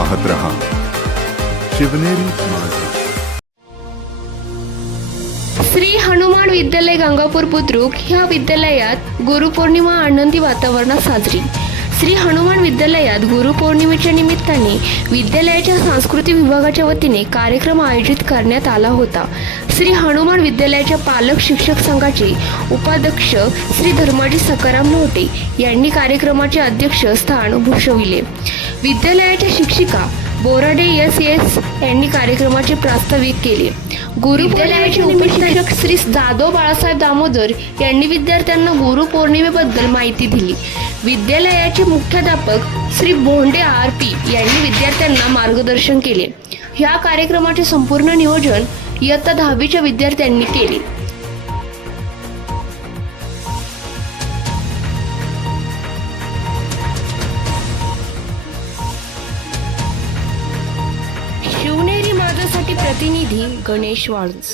पाहत रहा. शिवनेरी माझा. श्री हनुमान विद्यालय गंगापूर बुद्रुक ह्या विद्यालयात गुरुपौर्णिमा आनंदी वातावरणात साजरी. श्री हनुमान विद्यालयात गुरुपौर्णिमेच्या निमित्ताने विद्यालयाच्या सांस्कृतिक विभागाच्या वतीने कार्यक्रम आयोजित करण्यात आला होता. श्री हनुमान विद्यालयाच्या पालक शिक्षक संघाचे उपाध्यक्ष श्री धर्माजी सकाराम लोटे यांनी कार्यक्रमाचे अध्यक्षस्थान भूषविले. विद्यालयाच्या शिक्षिका बोराडे एस एस यांनी कार्यक्रमाचे प्रास्ताविक केले. गुरु विद्यालयाचे उपशिक्षक श्री जाधव बाळासाहेब दामोदर यांनी विद्यार्थ्यांना गुरु पौर्णिमेबद्दल माहिती दिली. विद्यालयाचे मुख्याध्यापक श्री भोंडे आर पी यांनी विद्यार्थ्यांना मार्गदर्शन केले. ह्या कार्यक्रमाचे संपूर्ण नियोजन इयत्ता दहावीच्या विद्यार्थ्यांनी केले. પ્રતિનિધિ ગણેશ વાળંસ